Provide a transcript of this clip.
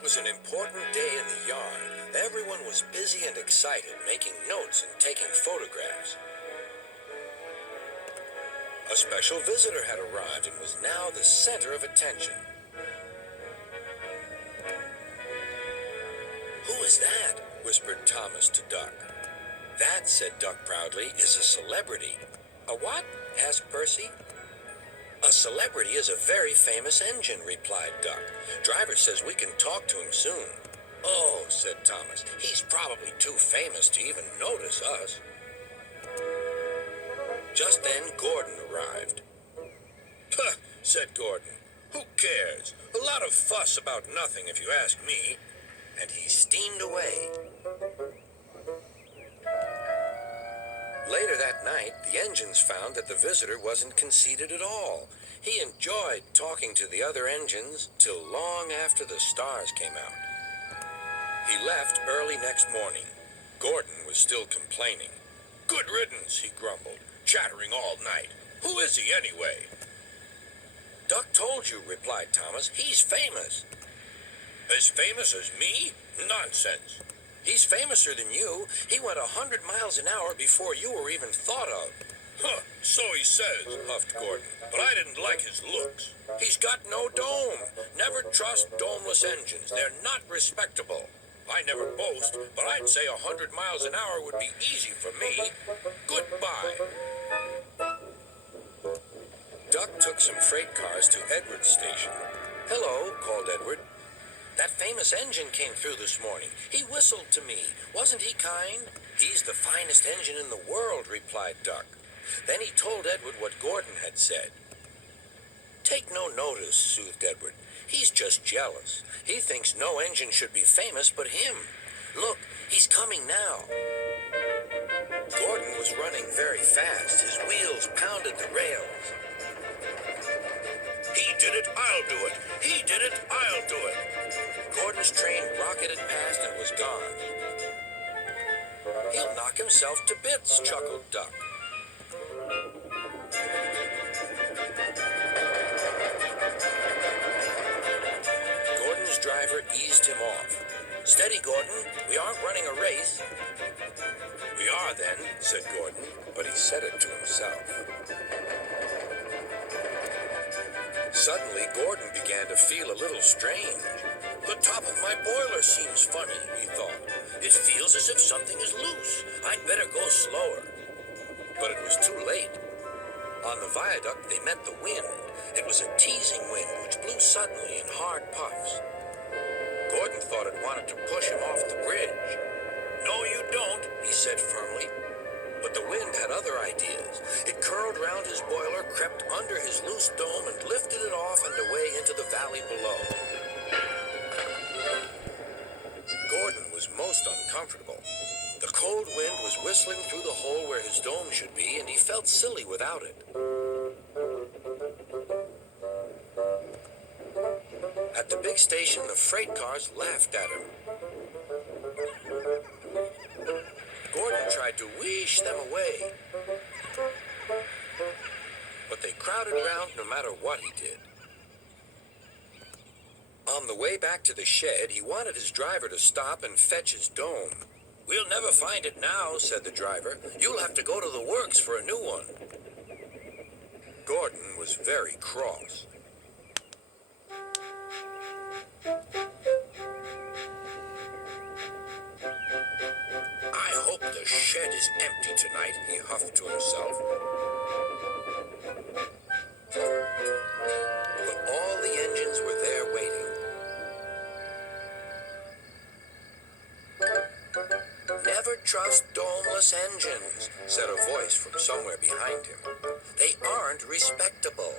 It was an important day in the yard. Everyone was busy and excited, making notes and taking photographs. A special visitor had arrived and was now the center of attention. "Who is that?" whispered Thomas to Duck. "That," said Duck proudly, "is a celebrity." "A what?" asked Percy. "A celebrity is a very famous engine," replied Duck. "Driver says we can talk to him soon." "Oh," said Thomas, "he's probably too famous to even notice us." Just then, Gordon arrived. "Huh," said Gordon. "Who cares? A lot of fuss about nothing, if you ask me." And he steamed away. Later that night, the engines found that the visitor wasn't conceited at all. He enjoyed talking to the other engines till long after the stars came out. He left early next morning. Gordon was still complaining. "Good riddance," he grumbled, "chattering all night. Who is he anyway?" "Duck told you," replied Thomas. "He's famous." "As famous as me? Nonsense." "He's famouser than you. He went 100 miles an hour before you were even thought of." "Huh, so he says," huffed Gordon, "but I didn't like his looks. He's got no dome. Never trust domeless engines. They're not respectable. I never boast, but I'd say 100 miles an hour would be easy for me. Goodbye." Duck took some freight cars to Edward's station. "Hello," called Edward. "That famous engine came through this morning. He whistled to me. Wasn't he kind?" "He's the finest engine in the world," replied Duck. Then he told Edward what Gordon had said. "Take no notice," soothed Edward. "He's just jealous. He thinks no engine should be famous but him. Look, he's coming now." Gordon was running very fast. His wheels pounded the rails. "He did it, I'll do it. He did it, I'll do it." Gordon's train rocketed past and was gone. "He'll knock himself to bits," chuckled Duck. Gordon's driver eased him off. "Steady, Gordon. We aren't running a race." "We are, then," said Gordon, but he said it to himself. Suddenly, Gordon began to feel a little strange. "The top of my boiler seems funny," he thought. "It feels as if something is loose. I'd better go slower." But it was too late. On the viaduct, they met the wind. It was a teasing wind which blew suddenly in hard puffs. Gordon thought it wanted to push him off the bridge. "No, you don't," he said firmly. But the wind had other ideas. It curled round his boiler, crept under his loose dome, and lifted it off and away into the valley below. Gordon was most uncomfortable. The cold wind was whistling through the hole where his dome should be, and he felt silly without it. At the big station, the freight cars laughed at him. Gordon tried to wheesh them away, but they crowded round no matter what he did. On the way back to the shed, he wanted his driver to stop and fetch his dome. "We'll never find it now," said the driver. "You'll have to go to the works for a new one." Gordon was very cross. "I hope the shed is empty tonight," he huffed to himself. But all the engines were there waiting. "Never trust domeless engines," said a voice from somewhere behind him. "They aren't respectable."